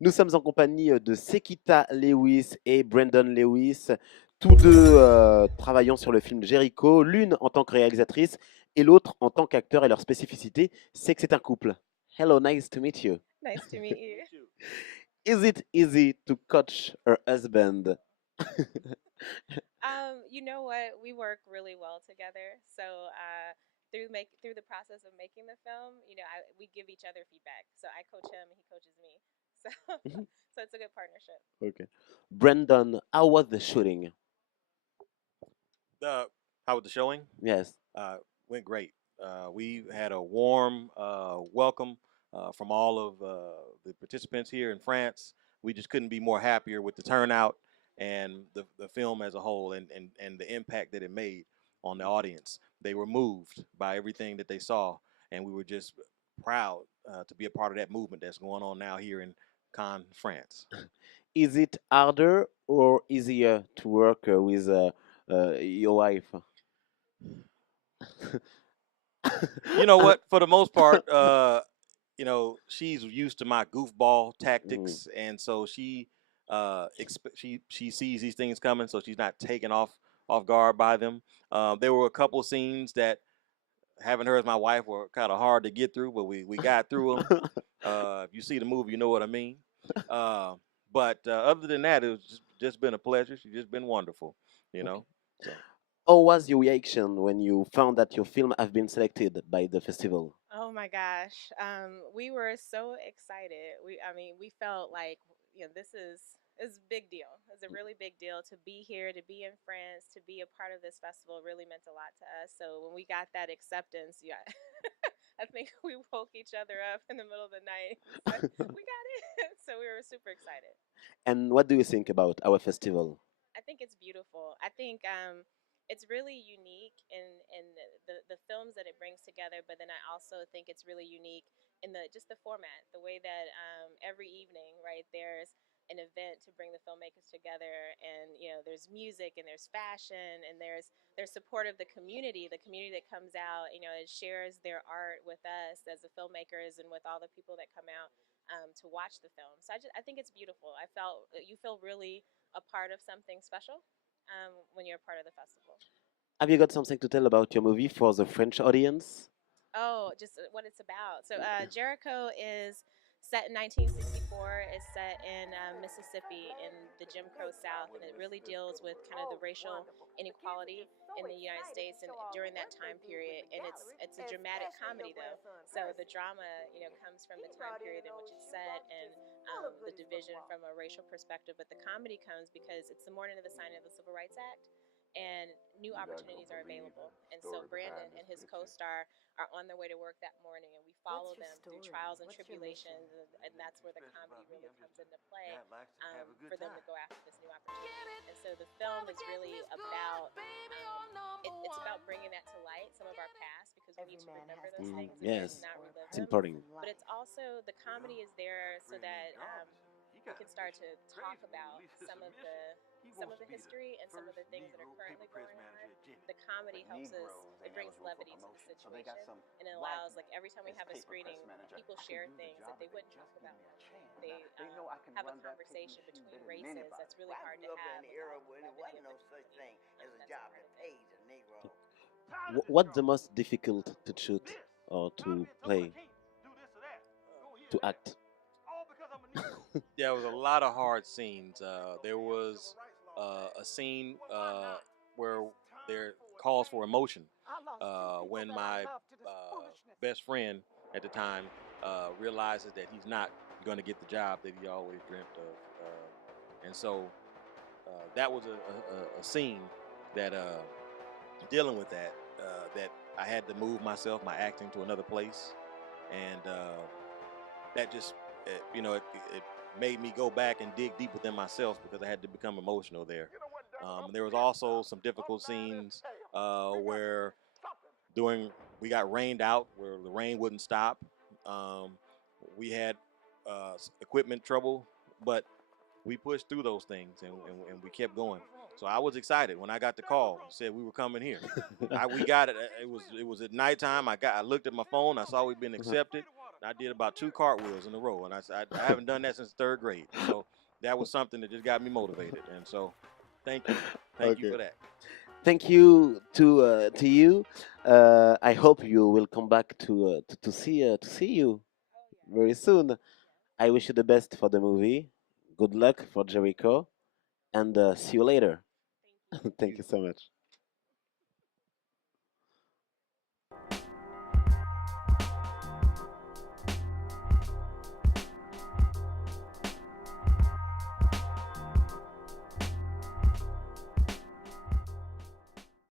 Nous sommes en compagnie de Sekita Lewis et Brandon Lewis, tous deux travaillant sur le film Jericho, l'une en tant que réalisatrice et l'autre en tant qu'acteur. Et leur spécificité, c'est que c'est un couple. Hello, nice to meet you. Nice to meet you. Is it easy to coach her husband? You know what? We work really well together. So through the process of making the film, we give each other feedback. So I coach him and he coaches me. So so it's a good partnership. Okay. Brandon, how was the shooting? How was the showing? Yes. Uh, Went great. We had a warm welcome from all of the participants here in France. We just couldn't be more happier with the turnout and the film as a whole and the impact that it made on the audience. They were moved by everything that they saw, and we were just proud to be a part of that movement that's going on now here in Cannes, France. Is it harder or easier to work with your wife? You know what? For the most part, she's used to my goofball Mm. tactics, and so she sees these things coming, so she's not taken off guard by them. There were a couple scenes that having her as my wife were kind of hard to get through, but we got through them. If you see the movie, you know what I mean. Uh, but other than that, it was just been a pleasure. She's just been wonderful, you Okay. know. So. How was your reaction when you found that your film have been selected by the festival? Oh my gosh. We were so excited. We felt like, this is a big deal. It's a really big deal to be here, to be in France, to be a part of this festival really meant a lot to us. So when we got that acceptance, yeah, I think we woke each other up in the middle of the night and said, "We got it." So we were super excited. And what do you think about our festival? I think it's beautiful. I think it's really unique in the films that it brings together. But then I also think it's really unique in the just the format, the way that every evening, right, there's an event to bring the filmmakers together, and there's music and there's fashion and there's support of the community that comes out, it shares their art with us as the filmmakers and with all the people that come out to watch the film. So I think it's beautiful. I felt you feel really a part of something special when you're a part of the festival. Have you got something to tell about your movie for the French audience? Oh, just what it's about. So Jericho is set in 1964. It's set in Mississippi in the Jim Crow South, and it really deals with kind of the racial inequality in the United States and during that time period. And it's a dramatic comedy though, so the drama comes from the time period in which it's set and the division from a racial perspective. But the comedy comes because it's the morning of the signing of the Civil Rights Act, and new opportunities are available. And so Brandon and his co-star are on their way to work that morning, and we follow them through trials and tribulations, and that's where the comedy really comes into play for them to go after this new opportunity. And so the film is really about it's about bringing that to light, some of our past, because we need to remember those things and Yes, not relive it's them. important. But it's also the comedy is there so that we can start to talk about some of the history and some of the things that are currently going on. The comedy helps us; it brings levity to the situation, and it allows, like, every time we have a screening, people share things that they wouldn't talk about normally. They have a conversation between races that's really hard to have without levity of the comedy. That's a part of it. What's the most difficult to shoot or to play, to act? There was a lot of hard scenes. There was a scene where there calls for emotion. When my best friend at the time realizes that he's not going to get the job that he always dreamt of, and so that was a scene that dealing with that I had to move myself, my acting to another place, and that just it made me go back and dig deep within myself because I had to become emotional there. There was also some difficult scenes where during we got rained out where the rain wouldn't stop. Um, we had equipment trouble, but we pushed through those things and we kept going. So I was excited when I got the call. Said we were coming here. We got it. It was at nighttime. I looked at my phone. I saw we'd been accepted. I did about 2 cartwheels in a row, and I haven't done that since third grade. So that was something that just got me motivated. And so, thank you Okay. for that. Thank you to you. I hope you will come back to see you very soon. I wish you the best for the movie. Good luck for Jericho, and see you later. Thank you. Thank you so much.